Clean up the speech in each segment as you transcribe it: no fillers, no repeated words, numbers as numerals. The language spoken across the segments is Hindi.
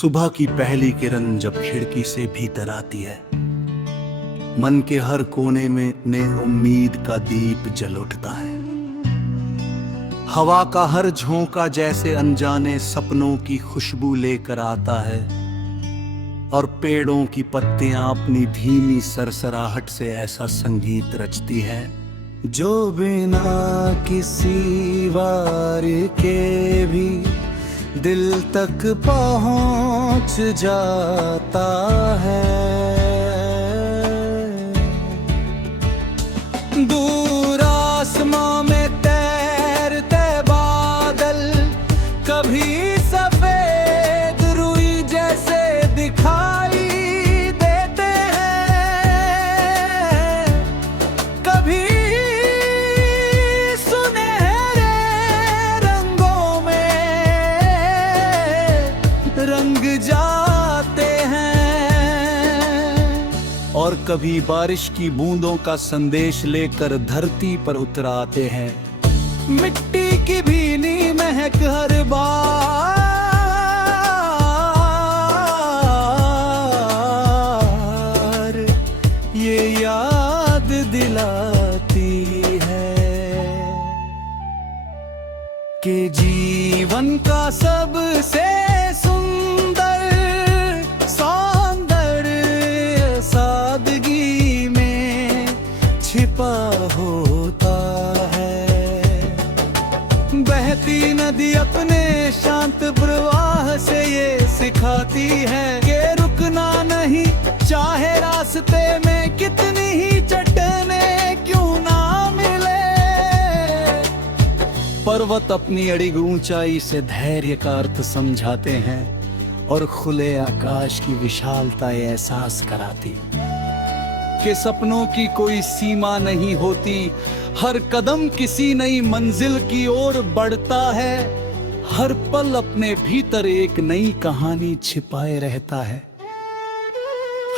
सुबह की पहली किरण जब खिड़की से भीतर आती है, मन के हर कोने में नए उम्मीद का दीप जल उठता है। हवा का हर झोंका जैसे अनजाने सपनों की खुशबू लेकर आता है और पेड़ों की पत्तियां अपनी धीमी सरसराहट से ऐसा संगीत रचती है जो बिना किसी वार के भी दिल तक पहुंच जाता है। दूर आसमां में तैरते बादल कभी सफेद रुई जैसे दिखाई देते हैं, कभी सुनहरे रंगों में रंग जाते हैं और कभी बारिश की बूंदों का संदेश लेकर धरती पर उतर आते हैं। मिट्टी की भीनी महक हर बार ये याद दिलाती है कि जीवन का सबसे सुंदर सौंदर्य सादगी में छिपा होता है। बहती नदी अपने शांत प्रवाह से ये सिखाती है कि रुकना नहीं, चाहे रास्ते में कितनी ही चट्टानें क्यों ना मिले। पर्वत अपनी अड़िग ऊंचाई से धैर्य का अर्थ समझाते हैं और खुले आकाश की विशालता एहसास कराती कि सपनों की कोई सीमा नहीं होती, हर कदम किसी नई मंजिल की ओर बढ़ता है, हर पल अपने भीतर एक नई कहानी छिपाए रहता है।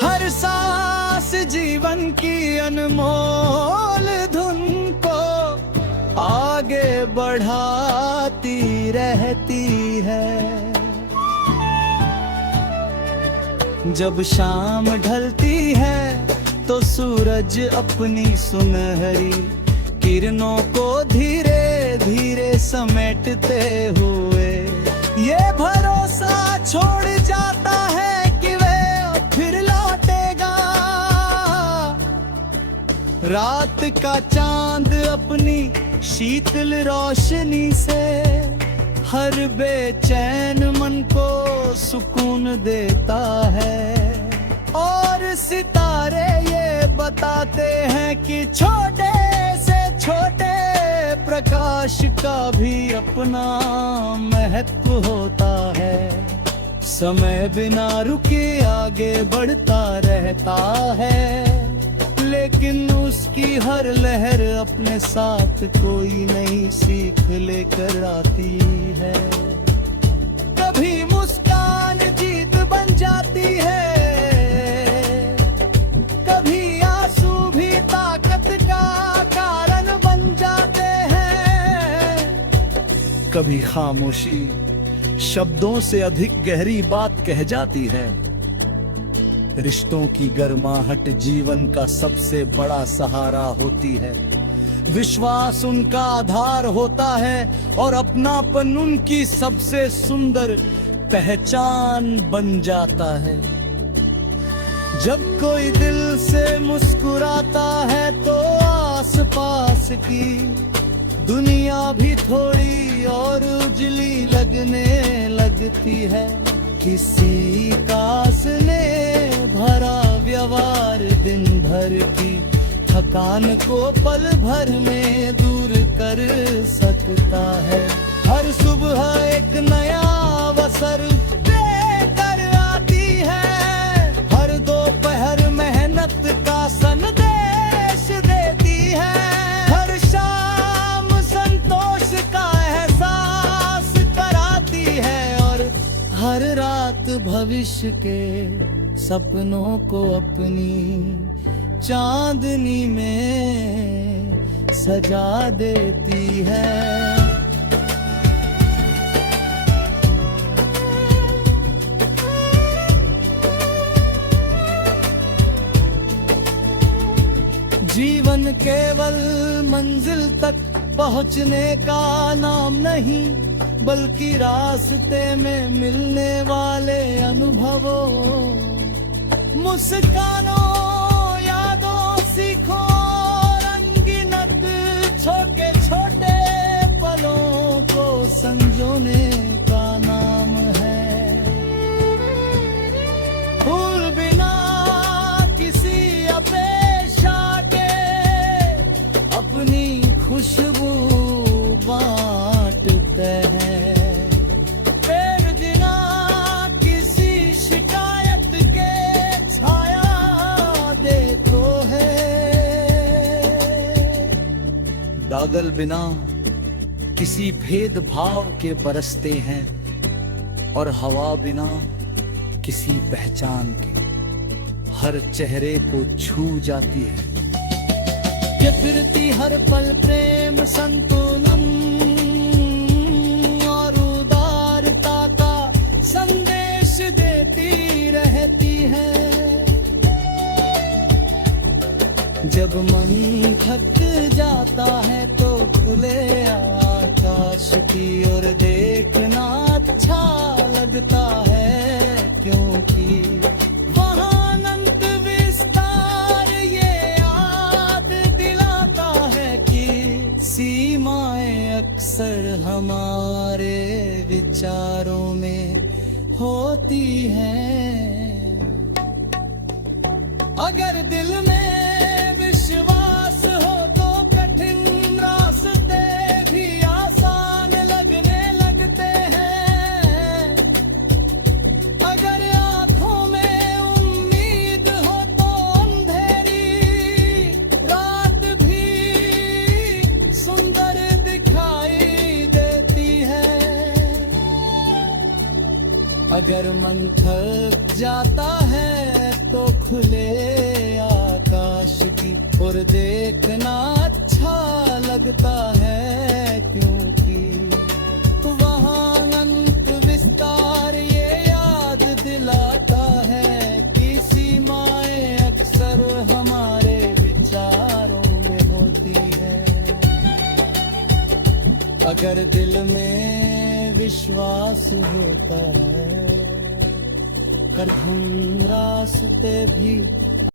हर सांस जीवन की अनमोल धुन को आगे बढ़ाती रहती है। जब शाम ढलती है तो सूरज अपनी सुनहरी किरणों को धीरे धीरे समेटते हुए ये भरोसा छोड़ जाता है कि वे फिर लौटेगा। रात का चांद अपनी शीतल रोशनी से हर बेचैन मन को सुकून देता है और सितारे ये बताते हैं कि छोटे से छोटे प्रकाश का भी अपना महत्व होता है। समय बिना रुके आगे बढ़ता रहता है, लेकिन उसकी हर लहर अपने साथ कोई नई सीख लेकर आती है। कभी मुस्कान जीत बन जाती है, कभी आंसू भी ताकत का कारण बन जाते हैं, कभी खामोशी शब्दों से अधिक गहरी बात कह जाती है। रिश्तों की गर्माहट जीवन का सबसे बड़ा सहारा होती है, विश्वास उनका आधार होता है और अपनापन उनकी सबसे सुंदर पहचान बन जाता है। जब कोई दिल से मुस्कुराता है तो आसपास की दुनिया भी थोड़ी और उजली लगने लगती है। किसी कास ने भरा व्यवहार दिन भर की थकान को पल भर में दूर कर सकता है। हर सुबह एक नया अवसर लेकर आती है, हर दोपहर मेहनत का संदेश देती है, हर शाम संतोष का एहसास कराती है और हर रात भविष्य के सपनों को अपनी चांदनी में सजा देती है। जीवन केवल मंजिल तक पहुंचने का नाम नहीं, बल्कि रास्ते में मिलने वाले अनुभवों, मुस्कानों, यादों, सीखों और अनगिनत छोटे छोटे पलों को संजोने का नाम है। फूल बिना किसी अपेक्षा के अपनी खुशबू बांटते हैं, पेड़ बिना किसी शिकायत के छाया देतो है, बादल बिना किसी भेदभाव के बरसते हैं, और हवा बिना किसी पहचान के हर चेहरे को छू जाती है। ये फिरती हर पल प्रेम संतुलन और उदारता का संदेश देती रहती है। जब मन थक जाता है तो खुले आकाश की ओर देखना अच्छा लगता है, क्योंकि वहाँ अनंत विस्तार ये याद दिलाता है कि सीमाएं अक्सर हमारे विचारों में होती हैं। अगर दिल में विश्वास हो तो कठिन रास्ते भी आसान लगने लगते हैं। अगर आंखों में उम्मीद हो तो अंधेरी रात भी सुंदर दिखाई देती है। अगर मन थक जाता है तो खुले आकाश की ओर देखना अच्छा लगता है, क्योंकि वहाँ अनंत विस्तार ये याद दिलाता है कि सीमाएं अक्सर हमारे विचारों में होती है। अगर दिल में विश्वास होता है, कठिन रास्ते भी